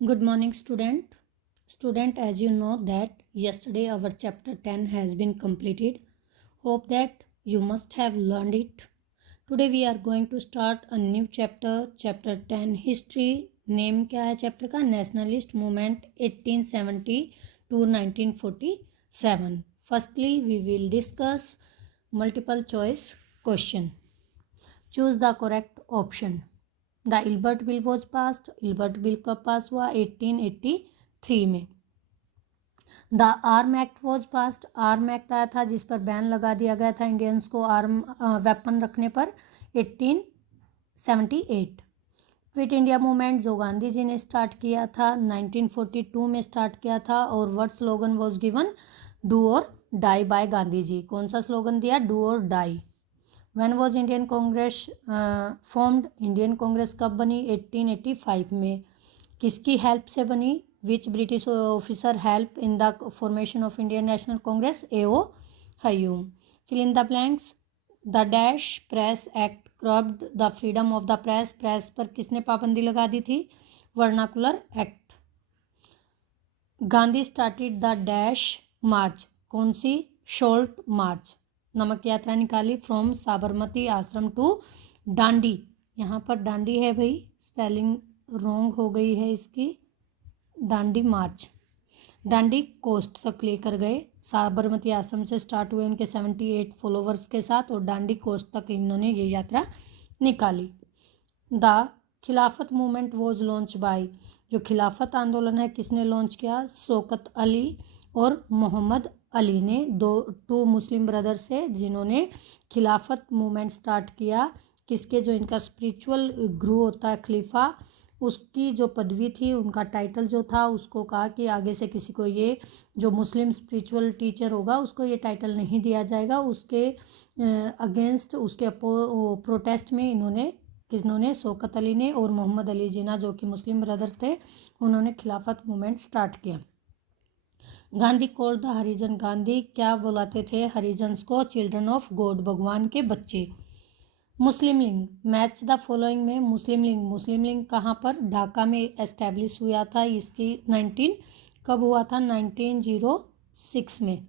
Good morning, student. Student, as you know that yesterday our chapter 10 has been completed. Hope that you must have learned it. Today we are going to start a new chapter, chapter 10 history. Name क्या है chapter का? Nationalist Movement 1870 to 1947. Firstly, we will discuss multiple choice question. Choose the correct option. The Ilbert bill was passed. Ilbert bill कब पास हुआ? 1883 में। The arm act was passed. Arm act आया था जिस पर बैन लगा दिया गया था इंडियंस को आर्म वेपन रखने पर, 1878। क्विट इंडिया मूवमेंट जो गांधी जी ने स्टार्ट किया था 1942 में स्टार्ट किया था, और what slogan was given? Do और डाई बाय गांधी जी। कौन सा स्लोगन दिया? डू और die. When was Indian Congress formed? Indian Congress कब बनी? 1885 में। किसकी हेल्प से बनी? Which British officer help in the formation of Indian National Congress? A.O. Hume. Fill in the blanks. The dash press act curbed the freedom of the press. Press पर किसने पाबंदी लगा दी थी? Vernacular act. Gandhi started the dash march. कौन सी? Short मार्च। नमक यात्रा निकाली फ्रॉम साबरमती आश्रम टू डांडी। यहाँ पर डांडी है भाई, स्पेलिंग रॉन्ग हो गई है इसकी। डांडी मार्च। डांडी कोस्ट तक लेकर गए। साबरमती आश्रम से स्टार्ट हुए उनके 78 फॉलोवर्स के साथ, और डांडी कोस्ट तक इन्होंने ये यात्रा निकाली। द खिलाफत मूवमेंट वॉज लॉन्च बाय। जो खिलाफत आंदोलन है किसने लॉन्च किया? शौकत अली और मोहम्मद अली ने, टू मुस्लिम ब्रदर्स है जिन्होंने खिलाफत मूवमेंट स्टार्ट किया। किसके? जो इनका स्पिरिचुअल गुरु होता है खलीफा, उसकी जो पदवी थी, उनका टाइटल जो था, उसको कहा कि आगे से किसी को ये जो मुस्लिम स्पिरिचुअल टीचर होगा उसको ये टाइटल नहीं दिया जाएगा। उसके अगेंस्ट, उसके प्रोटेस्ट में इन्होंने, किन्होंने? शौकत अली ने और मोहम्मद अली जिना जो कि मुस्लिम ब्रदर थे, उन्होंने खिलाफत मूवमेंट स्टार्ट किया। गांधी कॉल्ड द हरिजन। गांधी क्या बुलाते थे हरिजन्स को? चिल्ड्रन ऑफ गॉड, भगवान के बच्चे। मुस्लिम लीग। मैच द फॉलोइंग में मुस्लिम लीग। मुस्लिम लीग कहाँ पर? ढाका में एस्टेब्लिश हुआ था। इसकी 19 कब हुआ था? 1906 में।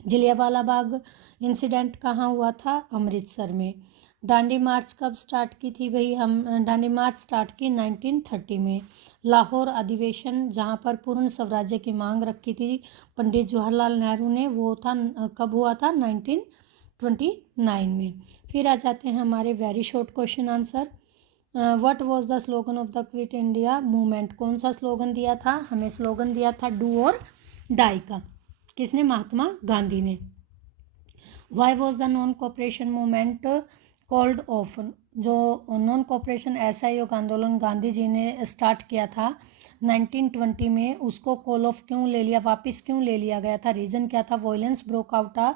जलियांवाला बाग इंसिडेंट कहाँ हुआ था? अमृतसर में। डांडी मार्च कब स्टार्ट की थी भाई? हम डांडी मार्च स्टार्ट की 1930 में। लाहौर अधिवेशन जहाँ पर पूर्ण स्वराज्य की मांग रखी थी पंडित जवाहरलाल नेहरू ने, वो था कब हुआ था? 1929 में। फिर आ जाते हैं हमारे very short question answer. What was the slogan of the quit India movement? कौन सा स्लोगन दिया था? हमें स्लोगन दिया था डू और डाई का। किसने? महात्मा गांधी ने। Why was the non cooperation movement called off? जो नॉन कॉपरेशन असहयोग आंदोलन गांधी जी ने स्टार्ट किया था 1920 में, उसको कॉल ऑफ क्यों ले लिया, वापस क्यों ले लिया गया था? रीज़न क्या था? वॉयलेंस ब्रोक आउट आ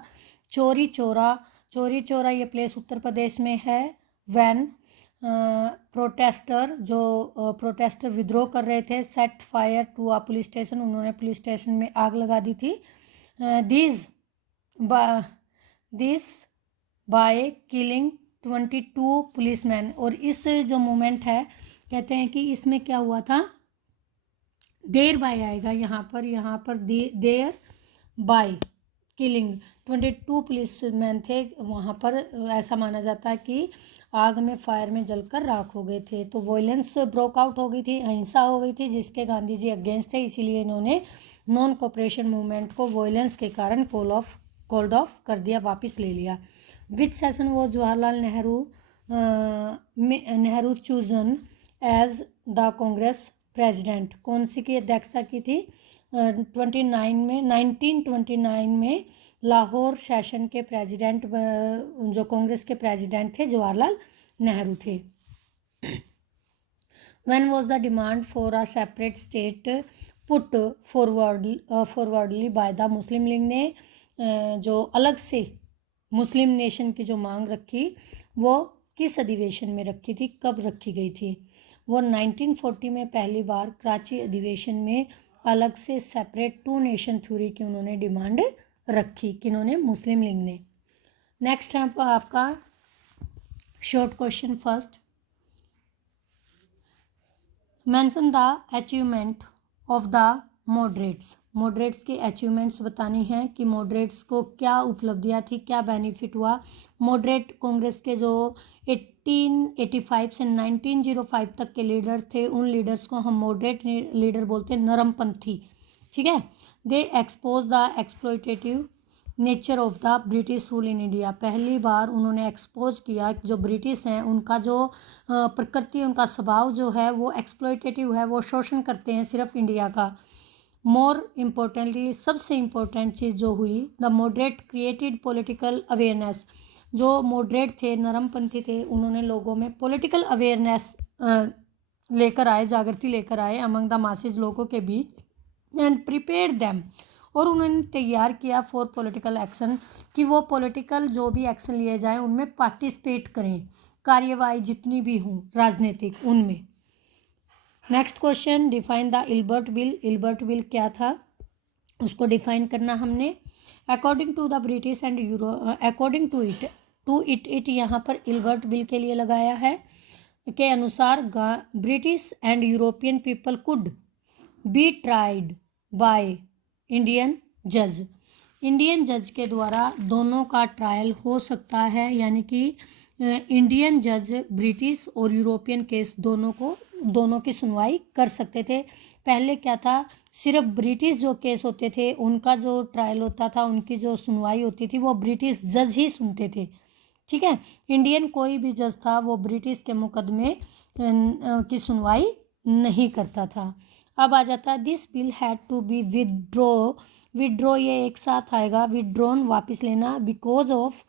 चोरी चोरा। चोरी चोरा ये प्लेस उत्तर प्रदेश में है। वैन प्रोटेस्टर, जो प्रोटेस्टर विद्रोह कर रहे थे, set fire to a police station, उन्होंने पुलिस स्टेशन में आग लगा दी थी। This by killing 22 policeman. और इस जो मूवमेंट है, कहते हैं कि इसमें क्या हुआ था? देर बाय आएगा यहाँ पर देर बाय किलिंग 22 पुलिसमैन थे वहाँ पर। ऐसा माना जाता है कि आग में, फायर में जलकर राख हो गए थे। तो वॉयलेंस ब्रोक आउट हो गई थी, अहिंसा हो गई थी, जिसके गांधी जी अगेंस्ट थे। इसीलिए इन्होंने नॉन कोऑपरेशन मूवमेंट को वॉयलेंस के कारण कॉल्ड ऑफ कर दिया, वापस ले लिया। विच सेशन वो Jawaharlal Nehru chosen as the Congress president? कौन सी की अध्यक्षता की थी? 1929 में लाहौर सेशन के प्रेसिडेंट, जो कांग्रेस के प्रेसिडेंट थे, जवाहरलाल नेहरू थे। When was the demand for a separate state put forwardly by the? Muslim league ने जो अलग से मुस्लिम नेशन की जो मांग रखी, वो किस अधिवेशन में रखी थी? कब रखी गई थी? वो 1940 में पहली बार कराची अधिवेशन में अलग से सेपरेट 2 नेशन थ्योरी की उन्होंने डिमांड रखी। किन्होंने? मुस्लिम लीग ने। नेक्स्ट है आपका short question first. Mention the achievement of the moderates. Moderates की अचीवमेंट्स बतानी है कि मॉडरेट्स को क्या उपलब्धियां थी, क्या बेनिफिट हुआ। मॉडरेट कांग्रेस के जो 1885 से 1905 तक के लीडर थे, उन लीडर्स को हम मॉडरेट लीडर बोलते हैं, नरमपंथी। ठीक है। They expose the exploitative nature of the British rule in India. पहली बार उन्होंने एक्सपोज किया कि जो ब्रिटिश हैं उनका जो प्रकृति, उनका स्वभाव जो है वो एक्सप्लॉयटेटिव है, वो शोषण करते हैं सिर्फ इंडिया का। मोर इम्पोर्टेंटली, सबसे इम्पोर्टेंट चीज़ जो हुई, the moderate created political awareness. जो मॉडरेट थे, नरमपंथी थे, उन्होंने लोगों में पॉलिटिकल अवेयरनेस लेकर आए, जागृति लेकर आए अमंग द मासेज, लोगों के बीच। एंड प्रिपेयर देम, और उन्होंने तैयार किया फॉर पॉलिटिकल एक्शन, कि वो पॉलिटिकल जो भी एक्शन लिए जाएं उनमें पार्टिसिपेट करें, कार्यवाही जितनी भी हों राजनीतिक, उनमें। Next question, define the Ilbert Bill. Ilbert Bill क्या था, उसको डिफाइन करना हमने। According to the British and according to it यहाँ पर इल्बर्ट बिल के लिए लगाया है के अनुसार British and European people could be tried by Indian जज। इंडियन जज के द्वारा दोनों का ट्रायल हो सकता है, यानी कि इंडियन जज ब्रिटिश और यूरोपियन केस दोनों की सुनवाई कर सकते थे। पहले क्या था, सिर्फ ब्रिटिश जो केस होते थे उनका जो ट्रायल होता था, उनकी जो सुनवाई होती थी वो ब्रिटिश जज ही सुनते थे। ठीक है। इंडियन कोई भी जज था वो ब्रिटिश के मुकदमे की सुनवाई नहीं करता था। अब आ जाता है, this bill had to be withdraw, ये एक साथ आएगा, विदड्रॉन वापस लेना, बिकॉज ऑफ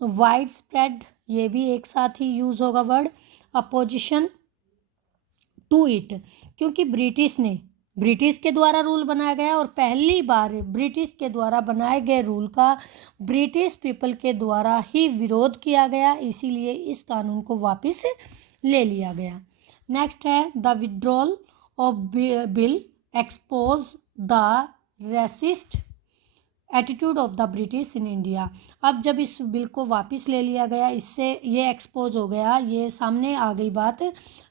वाइड स्प्रेड, ये भी एक साथ ही यूज होगा वर्ड, अपोजिशन टू इट, क्योंकि ब्रिटिश के द्वारा रूल बनाया गया और पहली बार ब्रिटिश के द्वारा बनाए गए रूल का ब्रिटिश पीपल के द्वारा ही विरोध किया गया, इसीलिए इस कानून को वापस ले लिया गया। नेक्स्ट है, the withdrawal of bill exposed the racist attitude of the British in India. अब जब इस बिल को वापस ले लिया गया, इससे ये एक्सपोज हो गया, ये सामने आ गई बात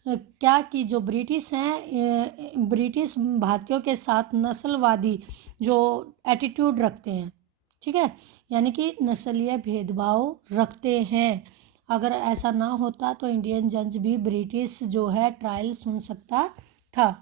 क्या कि जो ब्रिटिश हैं, ब्रिटिश भारतीयों के साथ नस्लवादी जो एटीट्यूड रखते हैं, ठीक है, यानी कि नस्लीय भेदभाव रखते हैं। अगर ऐसा ना होता तो इंडियन जज भी ब्रिटिश जो है ट्रायल सुन सकता था।